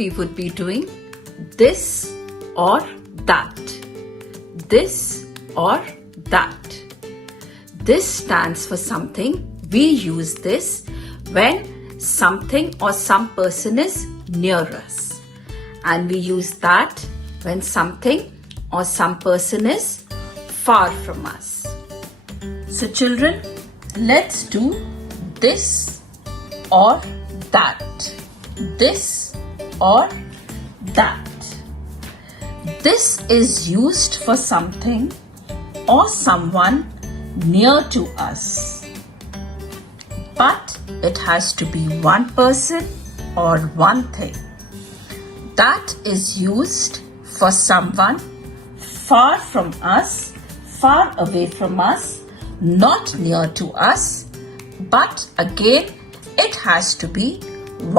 we would be doing this or that. This or that. This stands for something. We use this when something or some person is near us. And we use that when something or some person is far from us. So children, let's do this or that. This or that. This is used for something or someone near to us. But it has to be one person or one thing. That is used for someone far from us, far away from us, not near to us, but again it has to be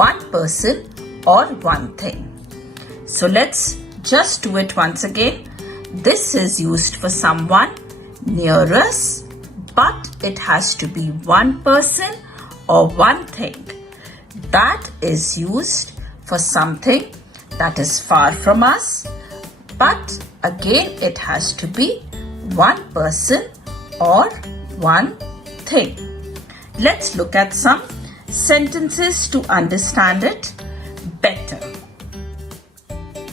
one person or one thing. So let's just do it once again. This is used for someone near us, but it has to be one person or one thing. That is used for something that is far from us, but again it has to be one person or one thing. Let's look at some sentences to understand it better.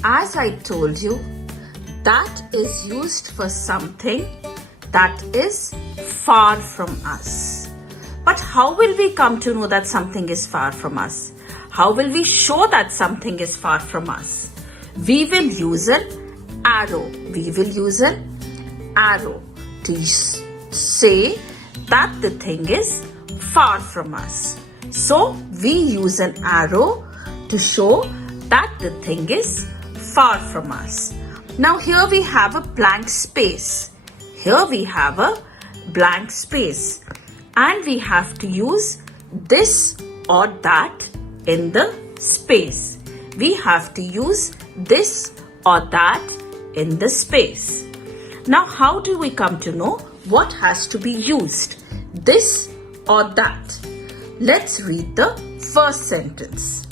As I told you, that is used for something that is far from us. But how will we come to know that something is far from us? How will we show that something is far from us? We will use an arrow. We will use an arrow to say that the thing is far from us. So we use an arrow to show that the thing is far from us. Now here we have a blank space. Here we have a blank space. And we have to use this or that in the space. We have to use this or that in the space. Now how do we come to know what has to be used? This or that? Let's read the first sentence.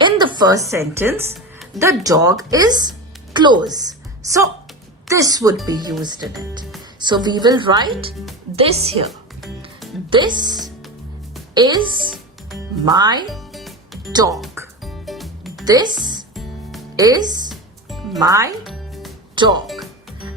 In the first sentence, the dog is close. So this would be used in it. So we will write this here. This is my dog. This is my dog.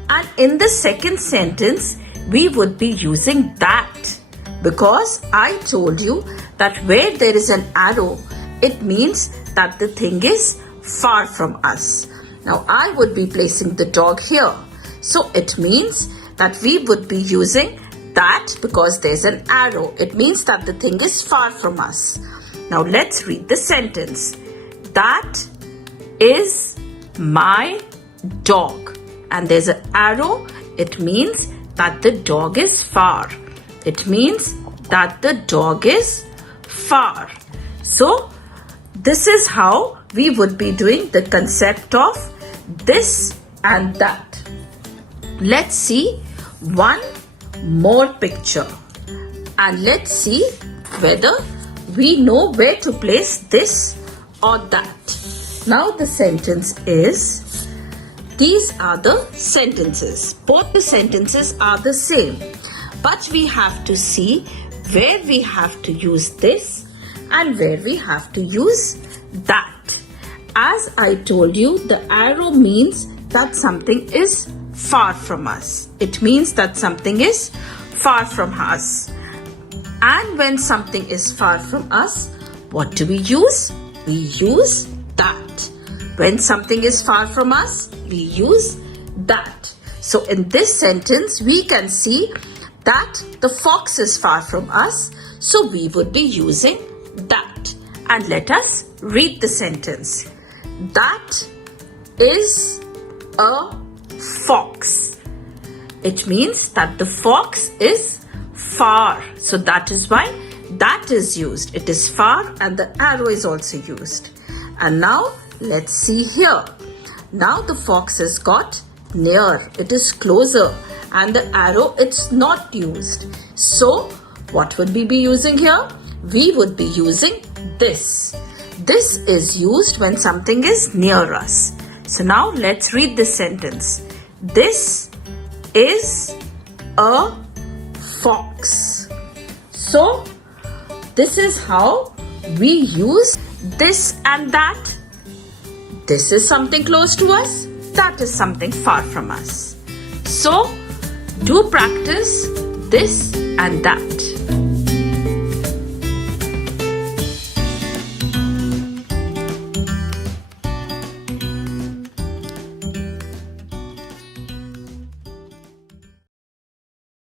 And in the second sentence, we would be using that, because I told you that where there is an arrow, it means that the thing is far from us. Now I would be placing the dog here. So it means that we would be using that because there's an arrow. It means that the thing is far from us. Now let's read the sentence. That is my dog. And there's an arrow. It means that the dog is far. It means that the dog is far. So this is how we would be doing the concept of this and that. Let's see one more picture and let's see whether we know where to place this or that. Now the sentence is, these are the sentences. Both the sentences are the same, but we have to see where we have to use this and where we have to use that. As I told you, the arrow means that something is far from us. It means that something is far from us. And when something is far from us, what do we use? We use that. When something is far from us, we use that. So in this sentence, we can see that the fox is far from us. So we would be using that. And let us read the sentence. That is a fox. It means that the fox is far. So that is why that is used. It is far and the arrow is also used. And now let's see here. Now the fox has got near. It is closer and the arrow it's not used. So what would we be using here? We would be using this. This is used when something is near us. So now let's read this sentence. This is a fox. So this is how we use this and that. This is something close to us. That is something far from us. So do practice this and that.